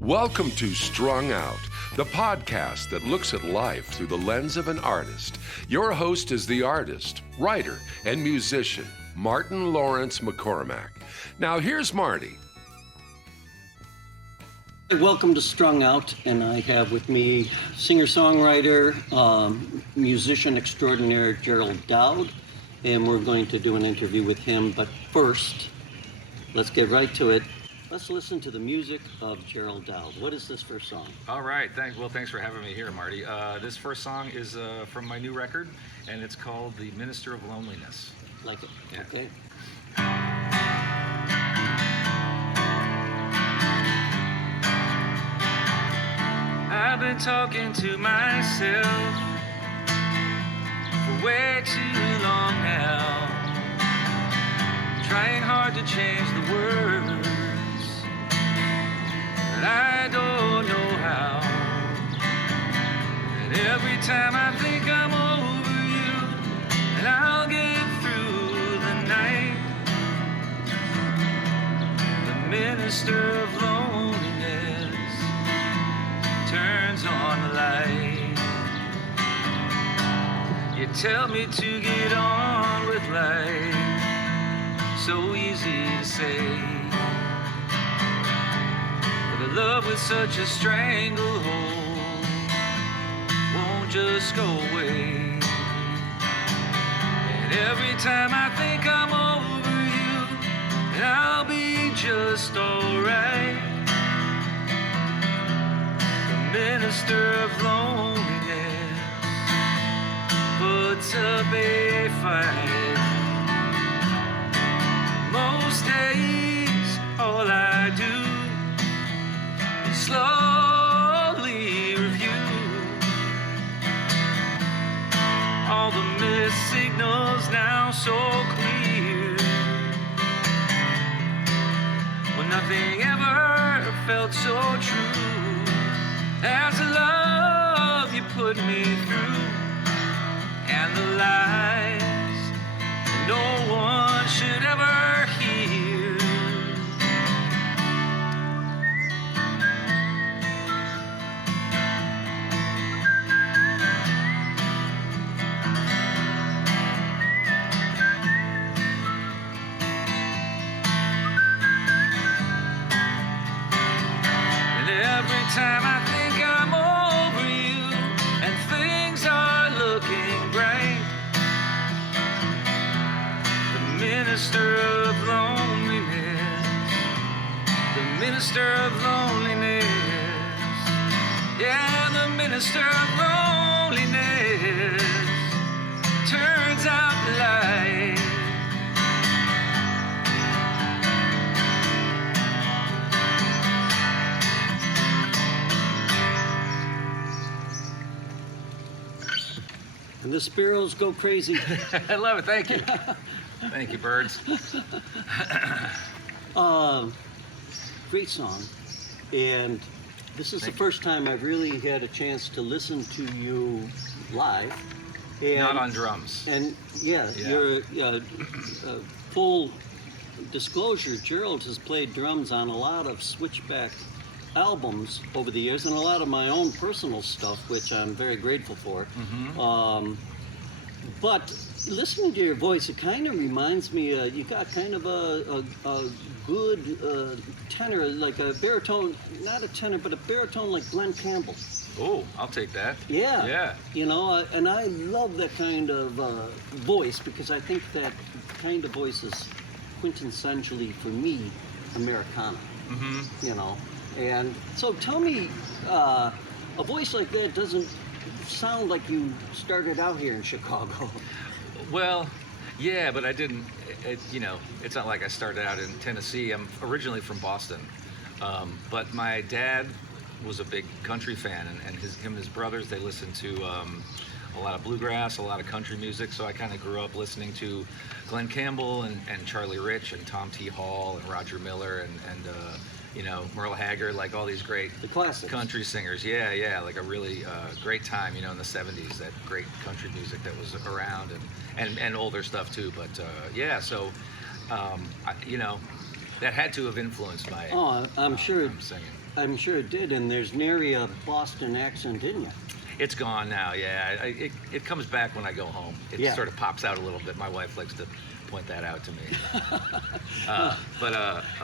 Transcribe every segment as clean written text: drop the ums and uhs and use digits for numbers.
Welcome to Strung Out, the podcast that looks at life through the lens of an artist. Your host is the artist, writer, and musician, Martin Laurence McCormack. Now here's Marty. Welcome to Strung Out, and I have with me singer-songwriter, musician extraordinaire Gerald Dowd, and we're going to do an interview with him. But first, let's get right to it. Let's listen to the music of Gerald Dowd. What is this first song? All right, thanks for having me here, Marty. This first song is from my new record, and it's called The Minister of Loneliness. Like it? Yeah. Okay. I've been talking to myself for way too long now, trying hard to change the words, but I don't know how. And every time I think I'm over you, and I'll get through the night, the minister of loneliness turns on the light. You tell me to get on with life, so easy to say, but a love with such a stranglehold won't just go away. And every time I think I'm over you, and I'll be just alright, minister of loneliness puts up a fight. Most days all I do is slowly review all the missed signals now so clear, when nothing ever felt so true as the love you put me through, and the lies that no one should ever hear. And every time I think I'm over you and things are looking bright, the minister of loneliness, the minister of loneliness, yeah, the minister of loneliness turns out the light. And the sparrows go crazy. I love it, thank you. Thank you, birds. Great song. And this is the first time I've really had a chance to listen to you live. And, Not on drums. And yeah. Your full disclosure, Gerald has played drums on a lot of Switchback albums over the years, and a lot of my own personal stuff, which I'm very grateful for. Mm-hmm. But listening to your voice, it kind of reminds me, you got kind of a good tenor, like a baritone, not a tenor, but a baritone like Glenn Campbell. Oh, I'll take that. Yeah. Yeah. You know, and I love that kind of voice, because I think that kind of voice is quintessentially, for me, Americana. Mm-hmm. You know, and so tell me, a voice like that doesn't sound like you started out here in Chicago. Well, yeah, but I didn't, it's not like I started out in Tennessee. I'm originally from Boston, but my dad was a big country fan, and him and his brothers, they listened to a lot of bluegrass, a lot of country music, so I kind of grew up listening to Glenn Campbell and Charlie Rich and Tom T. Hall and Roger Miller and Merle Haggard, like all these great The classics. country singers. Yeah, like a really great time, in the 70s, that great country music that was around, and older stuff too. But so that had to have influenced my. Oh, I'm sure. Singing. I'm sure it did. And there's nary a Boston accent in you. It's gone now. Yeah, it comes back when I go home. It Yeah. sort of pops out a little bit. My wife likes to point that out to me.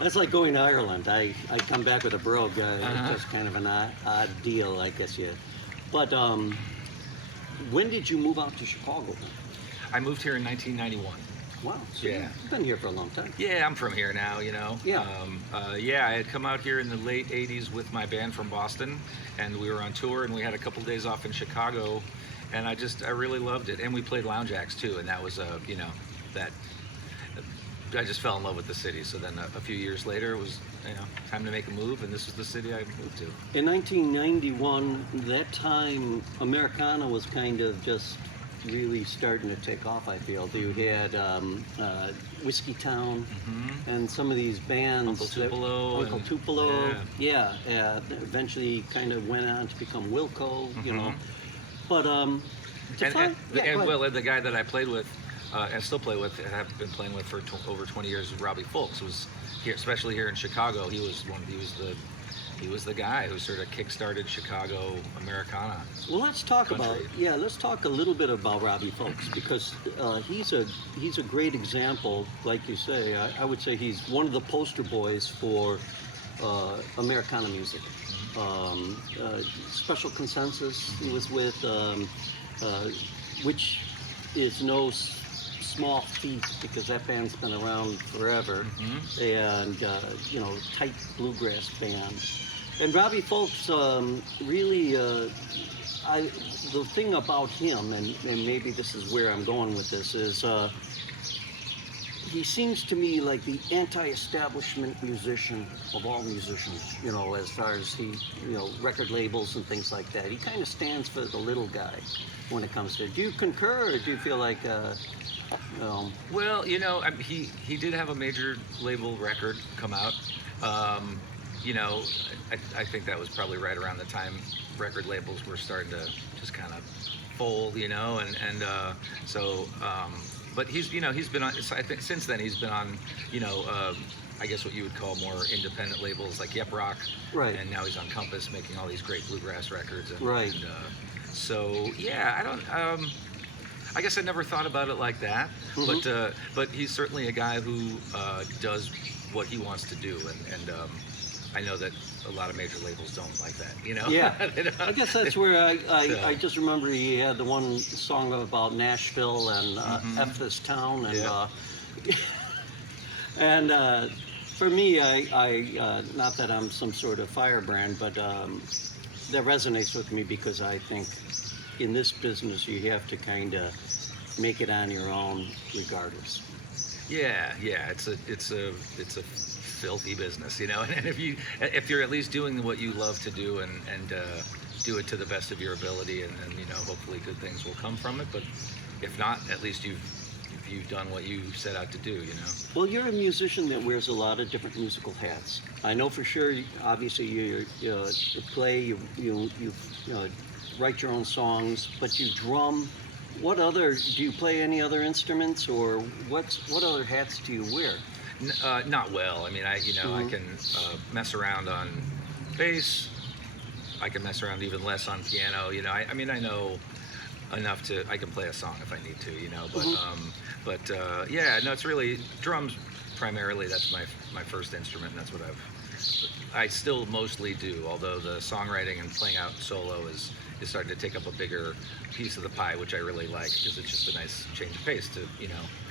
That's like going to Ireland. I come back with a brogue. Uh-huh. It's just kind of an odd deal, I guess. Yeah. But when did you move out to Chicago? I moved here in 1991. Wow. So Yeah. You've been here for a long time. Yeah, I'm from here now, you know. Yeah. Yeah, I had come out here in the late 80s with my band from Boston, and we were on tour, and we had a couple days off in Chicago, and I really loved it. And we played lounge acts too, and that was, I just fell in love with the city. So then a few years later, it was, time to make a move, and this was the city I moved to. In 1991, that time, Americana was kind of just really starting to take off, I feel. You had Whiskey Town and some of these bands. Uncle Tupelo. Uncle Tupelo. Yeah. Eventually kind of went on to become Wilco, you know. But, And Will, the guy that I played with, and still play with, and have been playing with for over 20 years, Robbie Fulks, was here, especially here in Chicago. He was the guy who sort of kick-started Chicago Americana. Well, let's talk country. let's talk a little bit about Robbie Fulks, because he's a great example, like you say. I would say he's one of the poster boys for Americana music. Special Consensus he was with, which is no small feat, because that band's been around forever, and tight bluegrass band. And Robbie Fulks, really, the thing about him, and maybe this is where I'm going with this, is he seems to me like the anti-establishment musician of all musicians, as far as record labels and things like that. He kind of stands for the little guy when it comes to. Do you concur, or do you feel like? Well, he did have a major label record come out. I think that was probably right around the time record labels were starting to just kind of fold, but he's been on, I think since then he's been on, I guess what you would call more independent labels like Yep Rock. Right. And now he's on Compass making all these great bluegrass records. Right. So, yeah, I guess I never thought about it like that, but he's certainly a guy who does what he wants to do, and I know that a lot of major labels don't like that, Yeah, I guess that's where I just remember he had the one song about Nashville and F this town, and and for me, I not that I'm some sort of firebrand, but that resonates with me, because I think in this business you have to kind of make it on your own regardless. Yeah, it's a filthy business, and if you're at least doing what you love to do and do it to the best of your ability, and hopefully good things will come from it. But if not, at least you've done what you set out to do, Well, you're a musician that wears a lot of different musical hats. I know for sure. Obviously, you play, you write your own songs, but you drum. Do you play any other instruments, or what other hats do you wear? Not well. I mean, I can mess around on bass. I can mess around even less on piano. I know enough I can play a song if I need to. It's really drums primarily. That's my first instrument, and that's what I still mostly do. Although the songwriting and playing out solo is starting to take up a bigger piece of the pie, which I really like, because it's just a nice change of pace to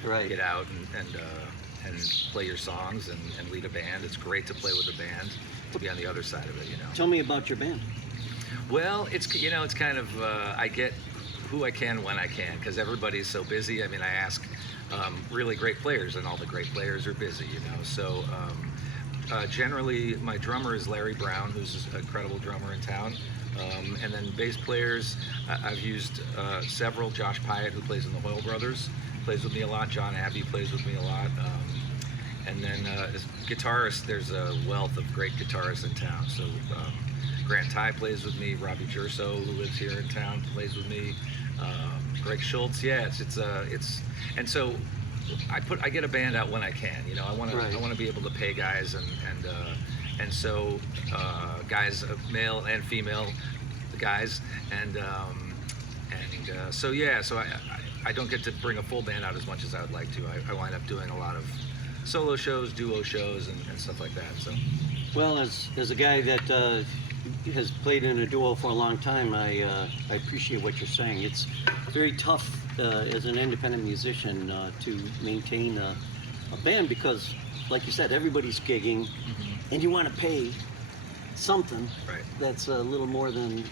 Right. get out and play your songs and lead a band. It's great to play with a band, to be on the other side of it. Tell me about your band. Well, it's kind of I get who I can when I can, because everybody's so busy. I mean, I ask really great players, and all the great players are busy. So generally my drummer is Larry Brown, who's an incredible drummer in town. And then bass players, I've used several. Josh Pyatt, who plays in the Hoyle Brothers, plays with me a lot. John Abbey plays with me a lot. And then as guitarist, there's a wealth of great guitarists in town. So Grant Ty plays with me. Robbie Gerso, who lives here in town, plays with me. Greg Schultz, yeah, it's and so I get a band out when I can. You know, I want Right. to be able to pay guys and so guys, male and female guys, so yeah, so I don't get to bring a full band out as much as I would like to. I wind up doing a lot of solo shows, duo shows, and stuff like that. So. Well, as a guy that has played in a duo for a long time, I appreciate what you're saying. It's very tough as an independent musician to maintain a band because, like you said, everybody's gigging, and you want to pay something Right. that's a little more than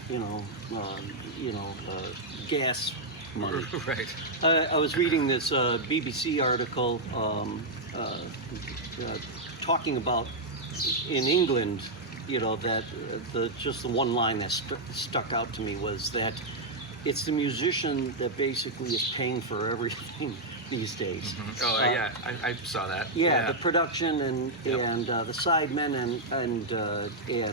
gas money. Right. I was reading this BBC article talking about in England, you know, that just the one line that stuck out to me was that it's the musician that basically is paying for everything these days. Oh yeah, I saw that. Yeah, the production and Yep. and the sidemen and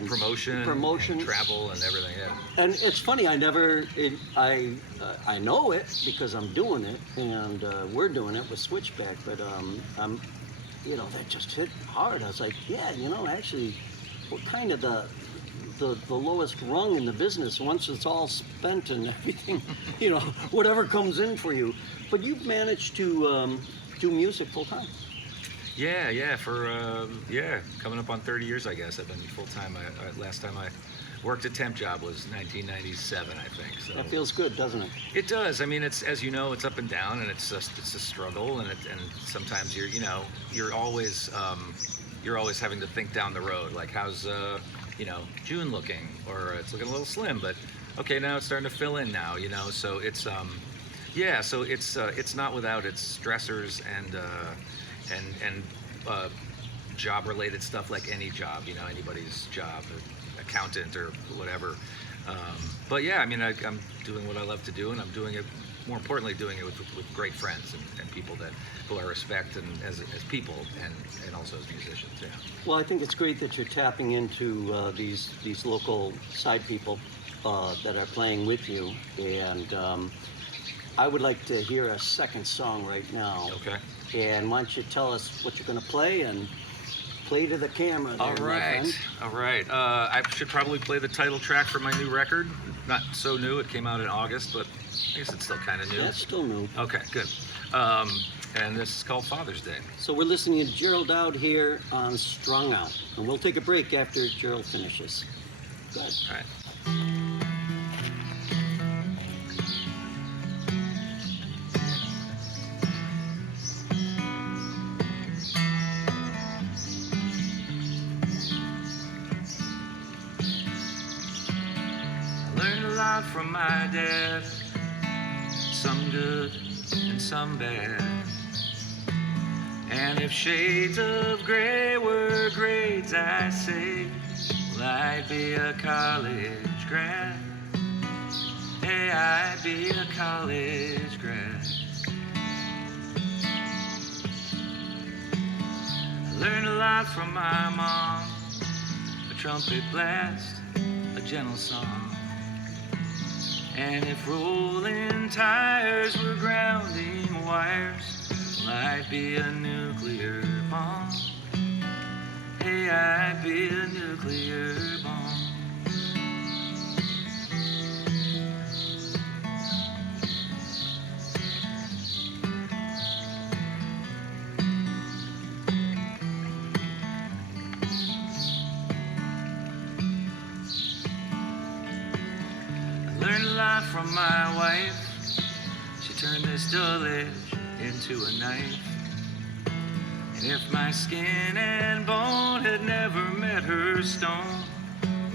Promotion, and travel, and everything. Yeah. And it's funny, I know it because I'm doing it, and we're doing it with Switchback, but that just hit hard. I was like, yeah, actually, we're kind of the lowest rung in the business once it's all spent and everything, whatever comes in for you. But you've managed to do music full time. Yeah, for coming up on 30 years, I guess. I've been full time. Last time I worked a temp job was 1997, I think. So That feels good, doesn't it? it does. I mean, it's, as you know, it's up and down, and it's a struggle, and sometimes you're always having to think down the road, like how's June looking, or it's looking a little slim, but okay, now it's starting to fill in now, so it's it's not without its stressors and job related stuff, like any job, anybody's job, accountant or whatever. But yeah, I mean, I'm doing what I love to do, and I'm doing it, more importantly, doing it with great friends and people who I respect, and as people and also as musicians. Yeah. Well, I think it's great that you're tapping into these local side people that are playing with you, and I would like to hear a second song right now. Okay. And why don't you tell us what you're going to play, and play to the camera there, All right. I should probably play the title track for my new record. Not so new, it came out in August, but I guess it's still kind of new. That's still new. Okay, good. And this is called Father's Day. So we're listening to Gerald Dowd here on Strung Out, and we'll take a break after Gerald finishes. Good. All right. From my dad, some good and some bad. And if shades of gray were grades, I say, well, I'd be a college grad. Hey, I'd be a college grad. I learned a lot from my mom, a trumpet blast, a gentle song. And if rolling tires were grounding wires, well, I'd be a nuclear bomb. Hey, I'd be a nuclear bomb. Learned a lot from my wife. She turned this dull edge into a knife. And if my skin and bone had never met her stone,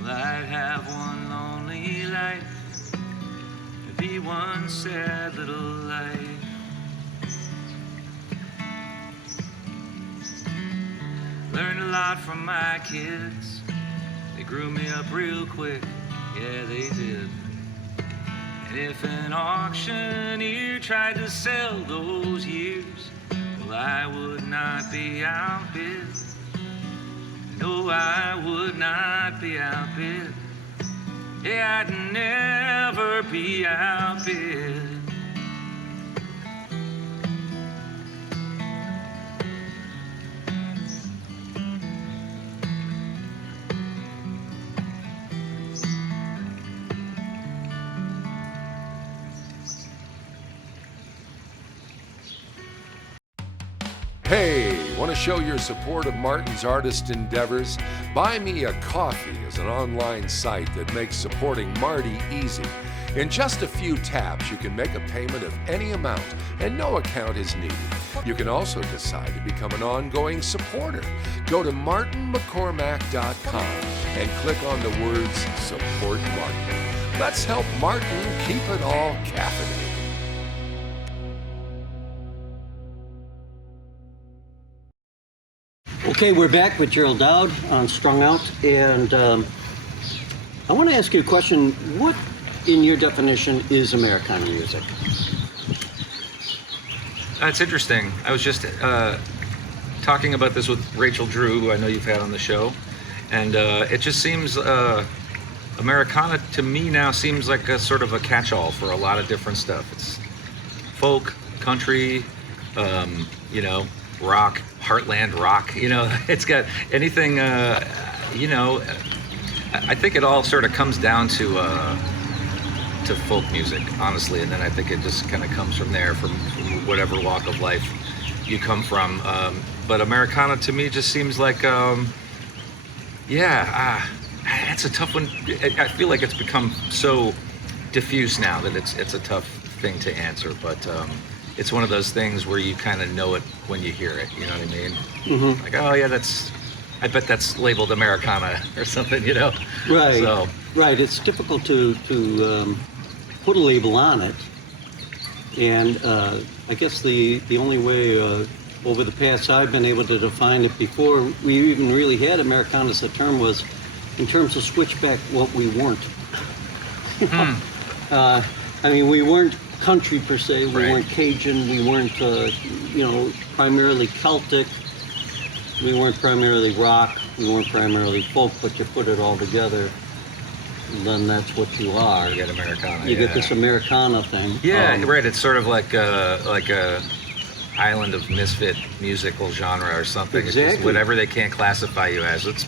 well, I'd have one lonely life. It'd be one sad little life. Learned a lot from my kids. They grew me up real quick, yeah, they did. And if an auctioneer tried to sell those years, well, I would not be outbid. No, I would not be outbid. Yeah, I'd never be outbid. Want to show your support of Martin's artist endeavors? Buy Me a Coffee is an online site that makes supporting Marty easy. In just a few taps, you can make a payment of any amount, and no account is needed. You can also decide to become an ongoing supporter. Go to martinmccormack.com and click on the words Support Martin. Let's help Martin keep it all caffeinated. Okay, we're back with Gerald Dowd on Strung Out, and I want to ask you a question. What, in your definition, is Americana music? It's interesting. I was just talking about this with Rachel Drew, who I know you've had on the show, and it just seems Americana to me now seems like a sort of a catch-all for a lot of different stuff. It's folk, country, you know, rock, heartland rock. You know, it's got anything. You know, I think it all sort of comes down to folk music, honestly, and then I think it just kind of comes from there, from whatever walk of life you come from. But Americana to me just seems like, that's a tough one. I feel like it's become so diffuse now that it's a tough thing to answer. But it's one of those things where you kind of know it when you hear it. You know what I mean? Mm-hmm. Like, oh yeah, I bet that's labeled Americana or something. You know? Right. So, right. It's difficult to put a label on it, and I guess the only way over the past I've been able to define it before we even really had Americana as a term was in terms of switchback what we weren't. I mean, we weren't country per se, we weren't Cajun, we weren't primarily Celtic, we weren't primarily rock, we weren't primarily folk, but you put it all together, then that's what you are. You get Americana. You get this Americana thing. Yeah, right. It's sort of like a island of misfit musical genre or something. Exactly. It's just whatever they can't classify you as. Let's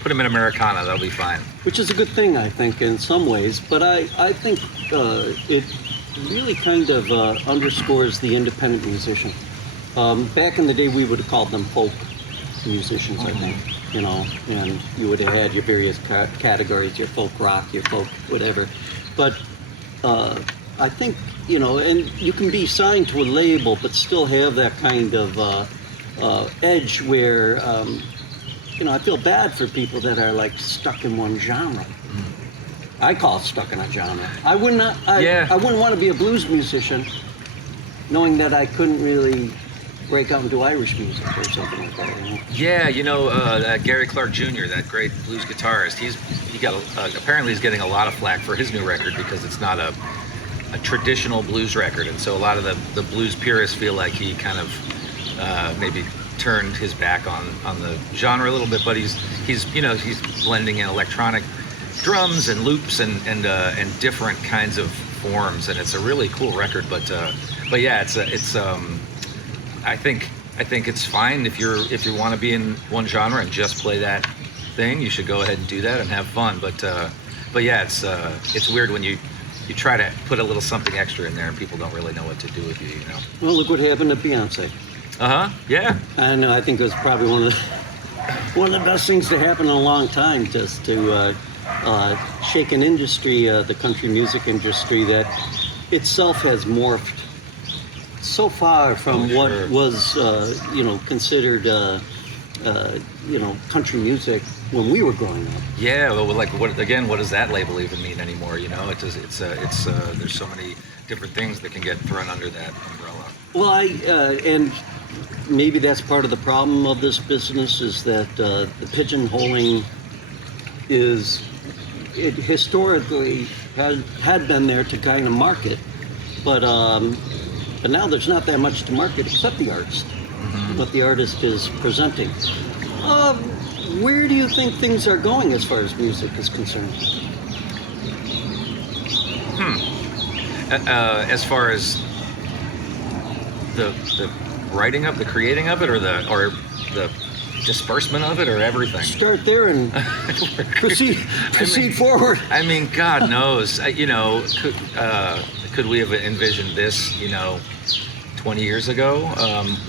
put them in Americana. That'll be fine. Which is a good thing, I think, in some ways. But I think it really kind of underscores the independent musician. Back in the day, we would have called them folk musicians, I think. You know, and you would have had your various categories, your folk rock, your folk whatever. But I think, you know, and you can be signed to a label, but still have that kind of edge where, you know, I feel bad for people that are like stuck in one genre. I call it stuck in a genre. I wouldn't want to be a blues musician knowing that I couldn't really break out and do Irish music or something like that. You know? Yeah, you know, Gary Clark Jr., that great blues guitarist, apparently he's getting a lot of flack for his new record because it's not a traditional blues record, and so a lot of the blues purists feel like he kind of maybe turned his back on the genre a little bit, but he's blending in electronic drums and loops and different kinds of forms, and it's a really cool record. But yeah, it's I think it's fine if you want to be in one genre and just play that thing. You should go ahead and do that and have fun. But yeah, it's weird when you try to put a little something extra in there and people don't really know what to do with you. You know. Well, look what happened to Beyonce. Yeah. And I think it was probably one of the best things to happen in a long time, just to shake an industry, the country music industry, that itself has morphed so far from what was, considered, country music when we were growing up. Yeah, well, like what does that label even mean anymore? You know, it's there's so many different things that can get thrown under that umbrella. Well, and maybe that's part of the problem of this business is that the pigeonholing it historically had been there to kind of market, but now there's not that much to market except the artist, what the artist is presenting. Where do you think things are going as far as music is concerned? As far as the writing of, the creating of it, or the disbursement of it, or everything? Start there and proceed forward. I mean, God knows. Could we have envisioned this, 20 20 years ago,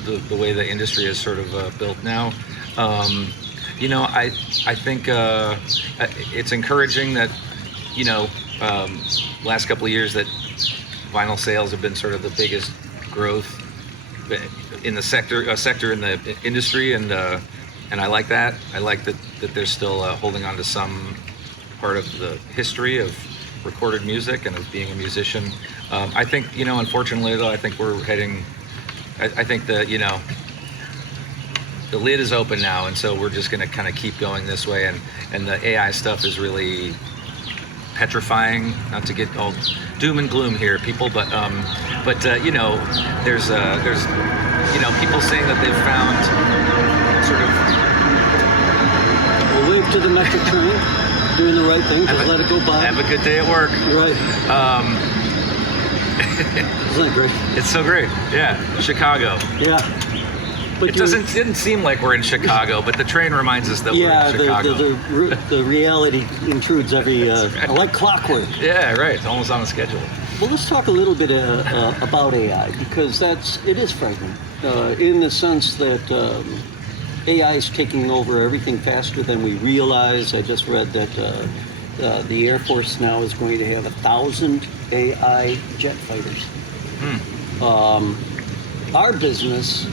the way the industry is sort of built now. I think it's encouraging that, last couple of years that vinyl sales have been sort of the biggest growth in the sector in the industry, and I like that. I like that they're still holding on to some part of the history of recorded music and of being a musician. I think, unfortunately though, I think we're heading, I think that, the lid is open now, and so we're just going to kind of keep going this way, and the AI stuff is really petrifying. Not to get all doom and gloom here, people, but there's people saying that they've found sort of A wave to the metric train, doing the right thing, just let it go by. Have a good day at work. Right. Isn't that great? It's so great. Yeah, Chicago. Yeah. But Didn't seem like we're in Chicago, but the train reminds us that we're in Chicago. The reality intrudes every, right. like clockwork. Yeah, right. It's almost on a schedule. Well, let's talk a little bit about AI, because it is frightening in the sense that AI is taking over everything faster than we realize. I just read that the Air Force now is going to have 1,000 AI jet fighters. Our business,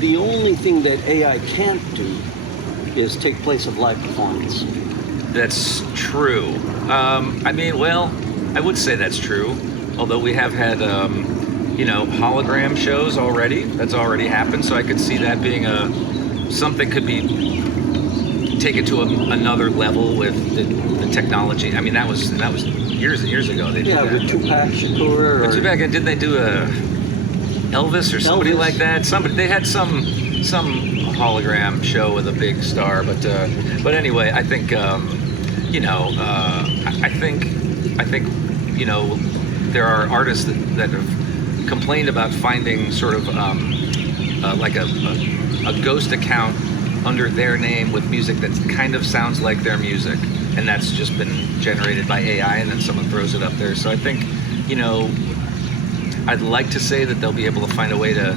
the only thing that AI can't do is take place of live performance. That's true. I would say that's true. Although we have had, hologram shows already. That's already happened. So I could see that being something could be taken to another level with the technology. I mean, that was years and years ago. They did that. With Tupac Shakur. Tupac, and didn't they do a Elvis or somebody like that? They had some hologram show with a big star, but anyway, I think I think there are artists that have complained about finding sort of like a ghost account under their name with music that kind of sounds like their music, and that's just been generated by AI, and then someone throws it up there. So I think, I'd like to say that they'll be able to find a way to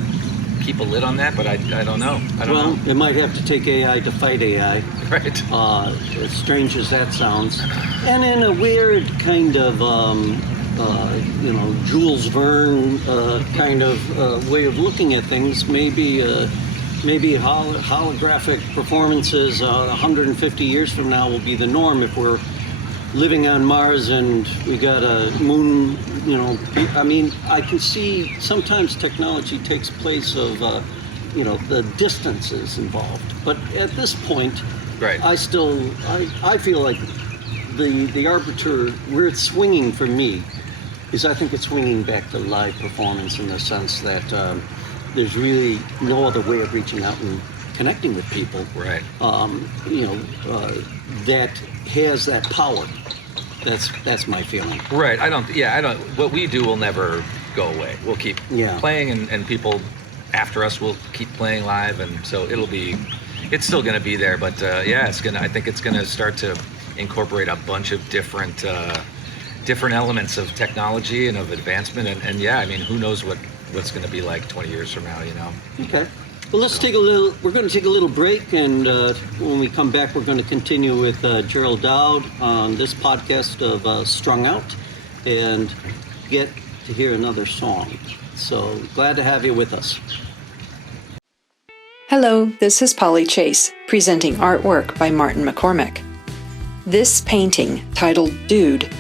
keep a lid on that, but I don't know. Well, it might have to take AI to fight AI. Right. As strange as that sounds. And in a weird kind of, Jules Verne kind of way of looking at things, maybe holographic performances 150 years from now will be the norm if we're living on Mars and we got a moon, I can see sometimes technology takes place of, the distances involved. But at this point, right. I feel like the arbiter, where it's swinging for me, is I think it's swinging back to live performance in the sense that there's really no other way of reaching out and connecting with people. Right. That has that power. That's my feeling. Right. What we do will never go away. We'll keep playing, and people after us will keep playing live, and so it's still going to be there. But I think it's going to start to incorporate a bunch of different elements of technology and of advancement, and who knows what's going to be like 20 years from now, Okay. Well, we're going to take a little break, and when we come back, we're going to continue with GERALD DOWD on this podcast of Strung Out and get to hear another song. So glad to have you with us. Hello, this is Polly Chase, presenting artwork by Martin McCormack. This painting, titled DOWD,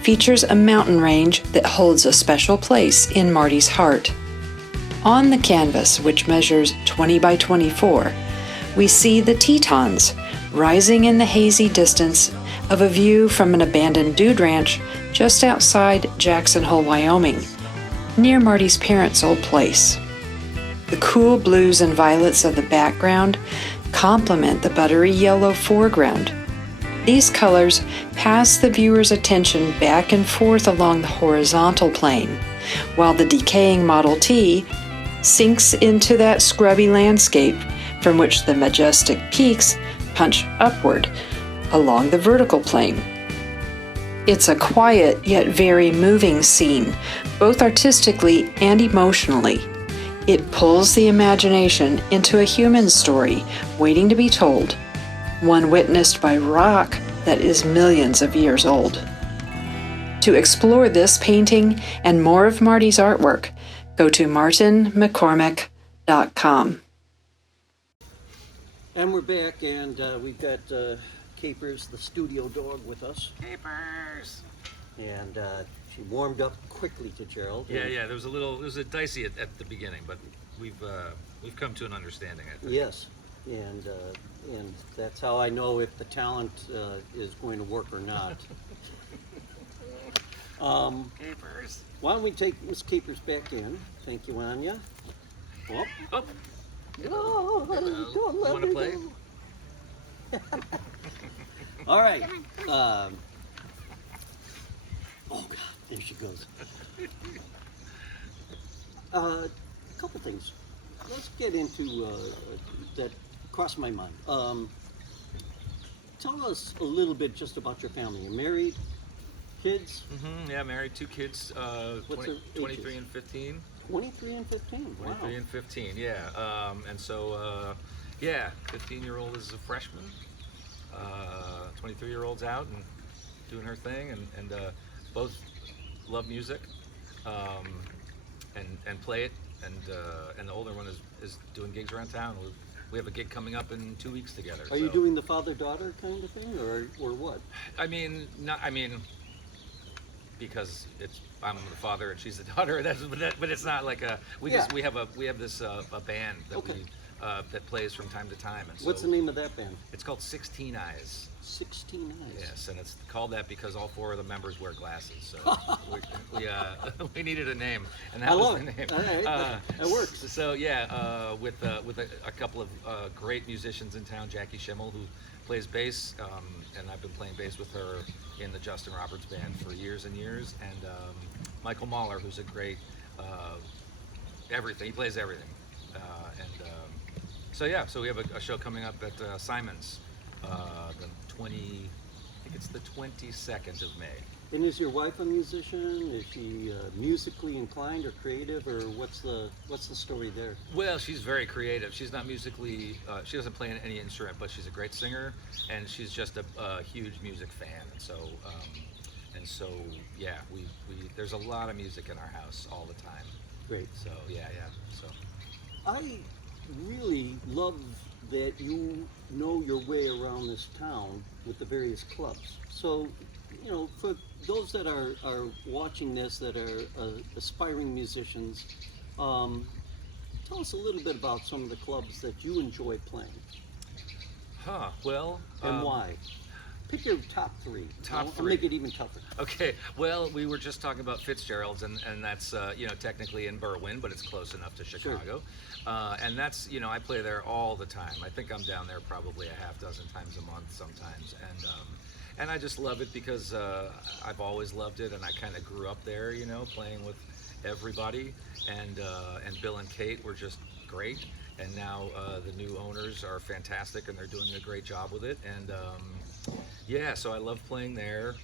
features a mountain range that holds a special place in Marty's heart. On the canvas, which measures 20 by 24, we see the Tetons rising in the hazy distance of a view from an abandoned dude ranch just outside Jackson Hole, Wyoming, near Marty's parents' old place. The cool blues and violets of the background complement the buttery yellow foreground. These colors pass the viewer's attention back and forth along the horizontal plane, while the decaying Model T sinks into that scrubby landscape from which the majestic peaks punch upward along the vertical plane. It's a quiet yet very moving scene, both artistically and emotionally. It pulls the imagination into a human story waiting to be told, one witnessed by rock that is millions of years old. To explore this painting and more of Marty's artwork, go to martinmccormack.com. And we're back, and we've got Capers, the studio dog, with us. Capers. And she warmed up quickly to Gerald. Yeah. There was a dicey at the beginning, but we've come to an understanding, I think. Yes, and that's how I know if the talent is going to work or not. Capers. Why don't we take Miss Capers back in? Thank you, Anya. Oh. Oh. Oh, don't let You wanna me play? go. All right. Oh God, there she goes. A couple things. Let's get into that crossed my mind. Tell us a little bit just about your family. You're married, kids? Yeah, married, 2 kids, What's their 23 ages? and 15. 23 and 15. Wow. 23 and 15, yeah. And so, 15-year-old is a freshman. 23-year-old's out and doing her thing, and both love music and play it. And the older one is doing gigs around town. We have a gig coming up in 2 weeks together. Are you doing the father-daughter kind of thing, or what? Because I'm the father and she's the daughter. But it's not like we have this a band that Okay. that plays from time to time. And so What's the name of that band? It's called 16 Eyes. 16 Eyes. Yes, and it's called that because all 4 of the members wear glasses. So we needed a name, and that I was love the it. name. All right, that works. So with a couple of great musicians in town, Jackie Schimmel, who plays bass, and I've been playing bass with her in the Justin Roberts band for years and years, and Michael Mahler, who's a great everything. He plays everything, so we have a show coming up at Simon's, the 22nd of May. And is your wife a musician? Is she musically inclined or creative, or what's the story there? Well, she's very creative. She's not musically, she doesn't play any instrument, but she's a great singer, and she's just a huge music fan. And so, we there's a lot of music in our house all the time. Great. So so. I really love that you know your way around this town with the various clubs. So, for those that are watching this, that are aspiring musicians, tell us a little bit about some of the clubs that you enjoy playing. Well. And why? Pick your top 3. Top I'll 3. make it even tougher. Okay, well, we were just talking about Fitzgerald's, and that's, technically in Berwyn, but it's close enough to Chicago. Sure. And that's, I play there all the time. I think I'm down there probably a half dozen times a month sometimes. And I just love it because I've always loved it, and I kind of grew up there, playing with everybody. And Bill and Kate were just great. And now the new owners are fantastic, and they're doing a great job with it. And so I love playing there.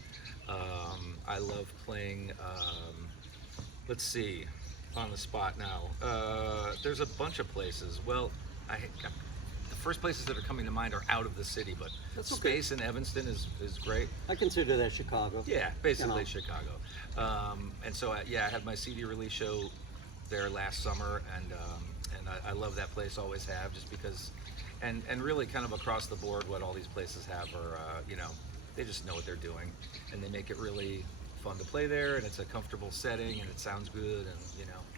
I love playing, let's see, on the spot now. There's a bunch of places. Well, the first places that are coming to mind are out of the city, but That's okay. Space in Evanston is great. I consider that Chicago. Yeah, basically Chicago. And so I had my CD release show there last summer, and I love that place, always have, just because, and really kind of across the board, what all these places have are, they just know what they're doing, and they make it really fun to play there, and it's a comfortable setting, and it sounds good, and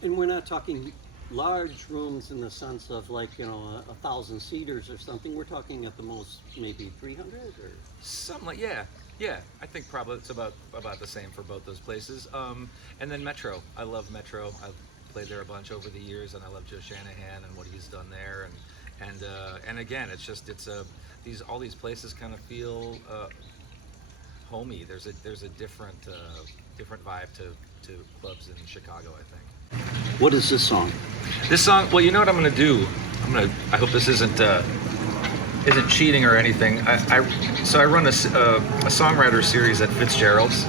And we're not talking large rooms in the sense of 1,000 seaters or something. We're talking at the most maybe 300 or something like I think probably it's about the same for both those places. And then Metro, I love Metro. I've played there a bunch over the years, and I love Joe Shanahan and what he's done there, and again, all these places kind of feel homey. There's a different vibe to clubs in Chicago, I think. What is this song? This song, well, you know what I'm gonna do? I hope this isn't isn't cheating or anything. So I run a songwriter series at Fitzgerald's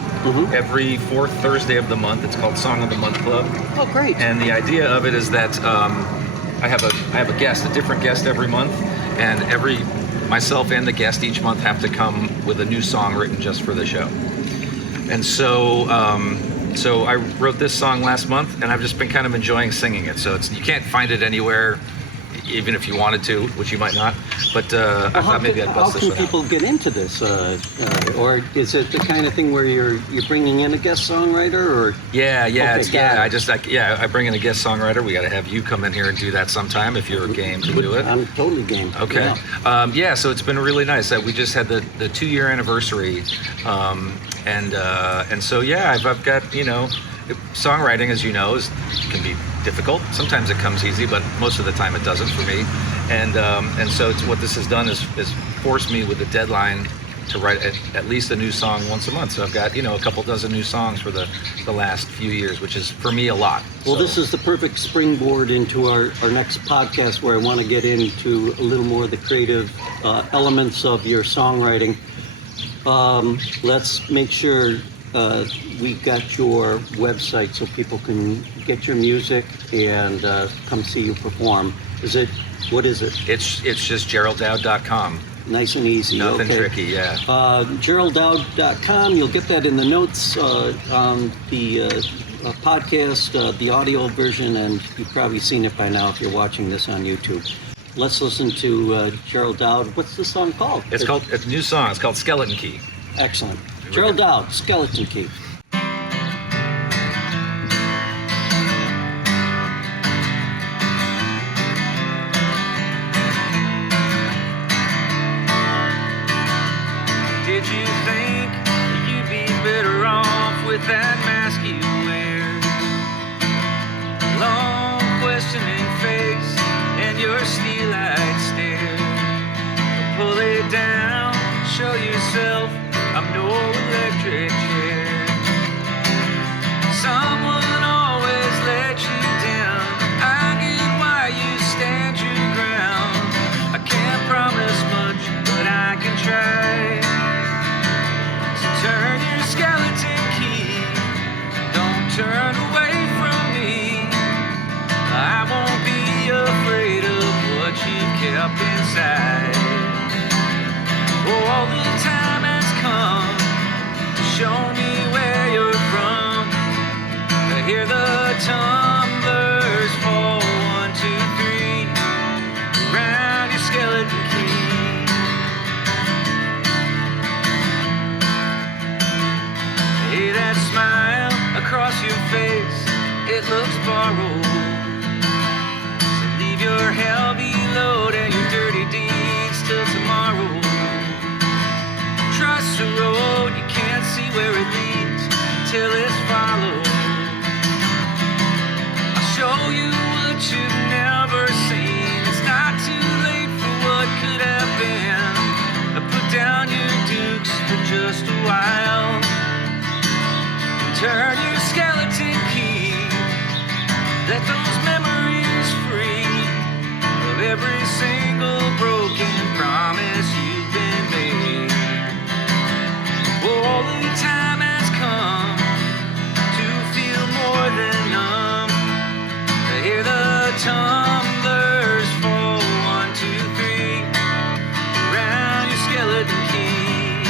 every fourth Thursday of the month. It's called Song of the Month Club. Oh, great. And the idea of it is that I have a guest, a different guest every month, and myself and the guest each month have to come with a new song written just for the show. And so I wrote this song last month, and I've just been kind of enjoying singing it. So you can't find it anywhere, even if you wanted to, which you might not. But I thought maybe I'd bust this one out. How can people get into this? Or is it the kind of thing where you're bringing in a guest songwriter? Or Yeah. Okay, I bring in a guest songwriter. We got to have you come in here and do that sometime if you're game to do it. I'm totally game. Okay. Yeah. So it's been really nice. We just had the 2-year anniversary, and so I've got, songwriting, as you know, can be difficult. Sometimes it comes easy, but most of the time it doesn't for me. And so what this has done is forced me with the deadline to write at least a new song once a month. So I've got a couple dozen new songs for the last few years, which is for me a lot. Well, this is the perfect springboard into our next podcast, where I want to get into a little more of the creative elements of your songwriting. Let's make sure we got your website so people can get your music and come see you perform. What is it? It's just GERALDDOWD.com. Nice and easy. Nothing okay. tricky, yeah. GERALDDOWD.com. You'll get that in the notes on the podcast, the audio version, and you've probably seen it by now if you're watching this on YouTube. Let's listen to Gerald Dowd. What's the song called? It's a new song. It's called Skeleton Key. Excellent. Gerald Dowd, Skeleton Key. Did you think you'd be better off with that mask you wear? Long questioning face and your steel-eyed stare. Pull it down, show yourself I'm no electric chair. Someone always let you down. I get why you stand your ground. I can't promise much, but I can try. So turn your skeleton key. Don't turn away from me. I won't be afraid of what you've kept inside. All the time has come to show me where you're from. I hear the tumblers fall 1, 2, 3 around your skeleton key. Hey, that smile across your face, it looks borrowed. So leave your heavy load and your dirty deeds till tomorrow. Trust the road, you can't see where it leads till it's followed. I'll show you what you've never seen. It's not too late for what could have been. Put down your dukes for just a while. Turn your skeleton key. Let those memories free of every single broken promise you've been made. All the time has come to feel more than numb. To hear the tumblers fall 1, 2, 3 around your skeleton key.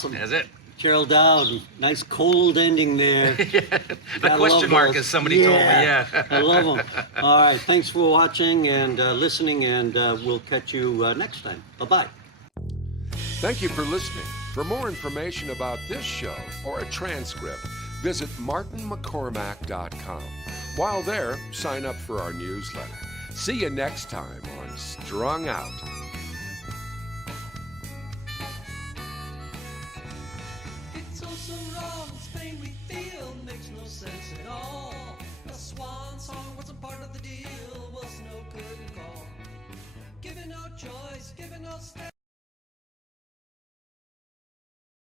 Awesome. That's it. Gerald Dowd, nice cold ending there. The Gotta question love mark, those. as somebody told me. Yeah. I love them. All right, thanks for watching and listening, and we'll catch you next time. Bye-bye. Thank you for listening. For more information about this show or a transcript, visit martinmccormack.com. While there, sign up for our newsletter. See you next time on Strung Out. It's all so wrong, this pain we feel makes no sense at all.